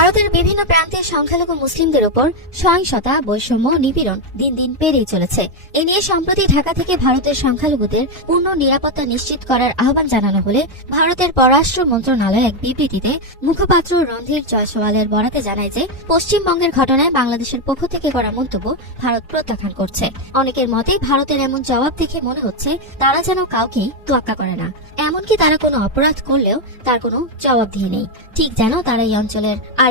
ভারতের বিভিন্ন প্রান্তের সংখ্যালঘু মুসলিমদের উপর সহিংসতা, বৈষম্য নিপীড়ন দিন দিন বেড়েই চলেছে। এ নিয়ে সম্প্রতি ঢাকা থেকে ভারতের সংখ্যালঘুদের পূর্ণ নিরাপত্তা নিশ্চিত করার আহ্বান জানানো হলে ভারতের পররাষ্ট্র মন্ত্রণালয় এক বিবৃতিতে মুখপাত্র রণধীর জয়সওয়ালের বরাতে জানায় যে, পশ্চিমবঙ্গের ঘটনায় বাংলাদেশের পক্ষ থেকে করা মন্তব্য ভারত প্রত্যাখ্যান করছে। অনেকের মতে, ভারতের এমন জবাব দেখে মনে হচ্ছে তারা যেন কাউকেই তোয়াক্কা করে না। এমনকি তারা কোনো অপরাধ করলেও তার কোনো জবাবদিহি নেই। ঠিক যেন তারা এই অঞ্চলের আর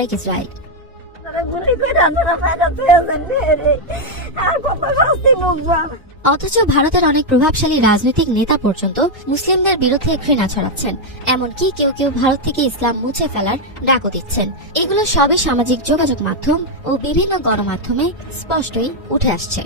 শাস্তি মুখবো আমি অথচ ভারতের অনেক প্রভাবশালী রাজনৈতিক নেতা পর্যন্ত মুসলিমদের বিরুদ্ধে ঘৃণা ছড়াচ্ছেন। এমনকি কেউ কেউ ভারত থেকে ইসলাম মুছে ফেলার ডাকও দিচ্ছেন। এগুলো সবই সামাজিক যোগাযোগ মাধ্যম ও বিভিন্ন গণমাধ্যমে স্পষ্টই উঠে আসছে।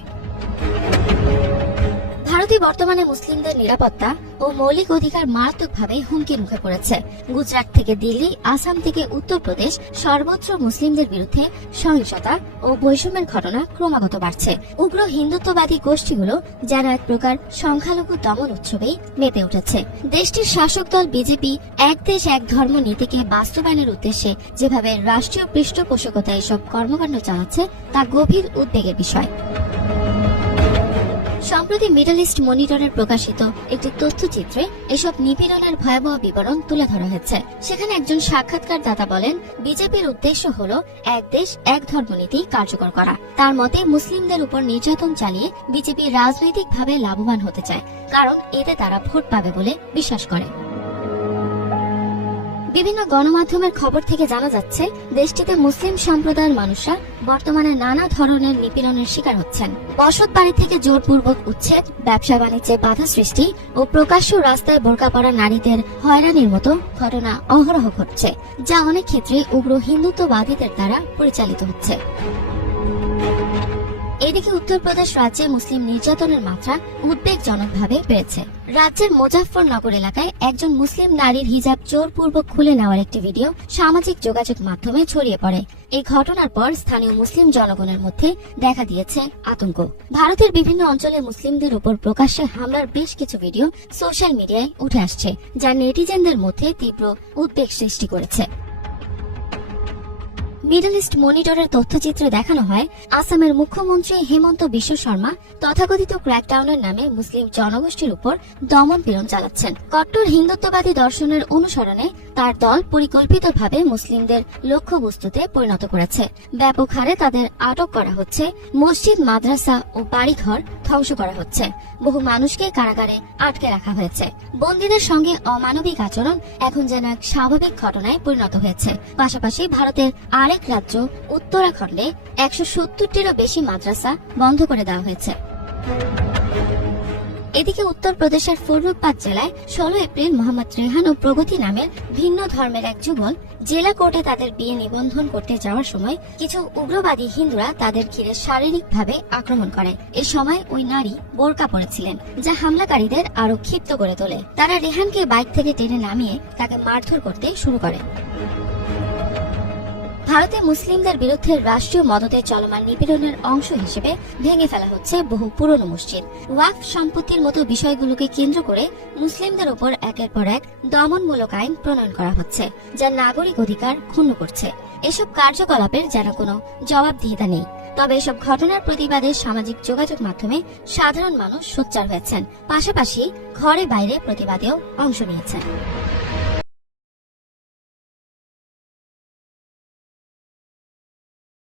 ভারতে বর্তমানে মুসলিমদের নিরাপত্তা ও মৌলিক অধিকার মারাত্মকভাবে হুমকির মুখে পড়েছে। গুজরাট থেকে দিল্লি, আসাম থেকে উত্তরপ্রদেশ সর্বত্র মুসলিমদের বিরুদ্ধে সহিংসতা ও বৈষম্যের ঘটনা ক্রমাগত বাড়ছে। উগ্র হিন্দুত্ববাদী গোষ্ঠীগুলো যেন এক প্রকার সংখ্যালঘু দমন উৎসবেই মেতে উঠেছে। দেশটির শাসক দল বিজেপি এক দেশ এক ধর্ম নীতিকে বাস্তবায়নের উদ্দেশ্যে যেভাবে রাষ্ট্রীয় পৃষ্ঠপোষকতায় এসব কর্মকাণ্ড চালাচ্ছে, তা গভীর উদ্বেগের বিষয়। সম্প্রতি মিডল ইস্ট মনিটরের প্রকাশিত একটি তথ্যচিত্রে এসব নিপীড়নের ভয়াবহ বিবরণ তুলে ধরা হয়েছে। সেখানে একজন সাক্ষাৎকার দাতা বলেন, বিজেপির উদ্দেশ্য হল এক দেশ, এক ধর্মনীতি কার্যকর করা। তার মতে, মুসলিমদের উপর নির্যাতন চালিয়ে বিজেপি রাজনৈতিকভাবে লাভবান হতে চায়, কারণ এতে তারা ভোট পাবে বলে বিশ্বাস করে। বিভিন্ন গণমাধ্যমের খবর থেকে জানা যাচ্ছে, দেশটিতে মুসলিম সম্প্রদায়ের মানুষরা বর্তমানে নানা ধরনের নিপীড়নের শিকার হচ্ছেন। বসত বাড়ি থেকে জোরপূর্বক উচ্ছেদ, ব্যবসা বাণিজ্যে বাধা সৃষ্টি ও প্রকাশ্য রাস্তায় বোরকা পড়া নারীদের হয়রানির মতো ঘটনা অহরহ ঘটছে, যা অনেক ক্ষেত্রে উগ্র হিন্দুত্ববাদীদের দ্বারা পরিচালিত হচ্ছে। এদিকে উত্তরপ্রদেশ রাজ্যে মুসলিম নির্যাতনের মাত্রা উদ্বেগজনকভাবে বেড়েছে। রাজ্যের মুজাফফরনগর এলাকায় একজন মুসলিম নারীর হিজাব জোরপূর্বক খুলে নেওয়ার একটি ভিডিও সামাজিক যোগাযোগ মাধ্যমে ছড়িয়ে পড়ে। এই ঘটনার পর স্থানীয় মুসলিম জনগণের মধ্যে দেখা দিয়েছে আতঙ্ক। ভারতের বিভিন্ন অঞ্চলে মুসলিমদের উপর প্রকাশ্যে হামলার বেশ কিছু ভিডিও সোশ্যাল মিডিয়ায় উঠে আসছে, যা নেটিজেনদের মধ্যে তীব্র উদ্বেগ সৃষ্টি করেছে। মিডল ইস্ট মনিটরের তথ্যচিত্রে দেখানো হয়, আসামের মুখ্যমন্ত্রী হেমন্ত বিশ্ব শর্মা তথাকথিত ক্র্যাকডাউনের নামে মুসলিম জনগোষ্ঠীর উপর দমন পীড়ন চালাচ্ছেন। কট্টর হিন্দুত্ববাদী দর্শনের অনুসরণে তার দল পরিকল্পিতভাবে মুসলিমদের লক্ষ্যবস্তুতে পরিণত করেছে। ব্যাপক হারে তাদের আটক করা হচ্ছে, মসজিদ, মাদ্রাসা ও বাড়িঘর ধ্বংস করা হচ্ছে। বহু মানুষকে কারাগারে আটকে রাখা হয়েছে। বন্দীদের সঙ্গে অমানবিক আচরণ এখন যেন এক স্বাভাবিক ঘটনায় পরিণত হয়েছে। পাশাপাশি ভারতের আরেক রাজ্য উত্তরাখণ্ডে একশো সত্তরটিরও বেশি মাদ্রাসা বন্ধ করে দেওয়া হয়েছে। এদিকে উত্তরপ্রদেশের ফরুখাবাদ জেলায় ষোলো এপ্রিল মোহাম্মদ রেহান ও প্রগতি নামের ভিন্ন ধর্মের এক যুগল জেলা কোর্টে তাদের বিয়ে নিবন্ধন করতে যাওয়ার সময় কিছু উগ্রবাদী হিন্দুরা তাদের ঘিরে শারীরিকভাবে আক্রমণ করে। এ সময় ওই নারী বোরকা পরেছিলেন, যা হামলাকারীদের আরও ক্ষিপ্ত করে তোলে। তারা রেহানকে বাইক থেকে টেনে নামিয়ে তাকে মারধর করতে শুরু করে। ভারতে মুসলিমদের বিরুদ্ধে রাষ্ট্রীয় মদতে চলমান নিপীড়নের অংশ হিসেবে ভেঙে ফেলা হচ্ছে বহু পুরনো মসজিদ। ওয়াকফ সম্পত্তির মতো বিষয়গুলোকে কেন্দ্র করে মুসলিমদের উপর একের পর এক দমনমূলক আইন প্রণয়ন করা হচ্ছে, যা নাগরিক অধিকার ক্ষুণ্ণ করছে। এসব কার্যকলাপের যেন কোনো জবাবদিহিতা নেই। তবে এসব ঘটনার প্রতিবাদে সামাজিক যোগাযোগ মাধ্যমে সাধারণ মানুষ সোচ্চার হয়েছেন। পাশাপাশি ঘরে বাইরে প্রতিবাদেও অংশ নিয়েছেন।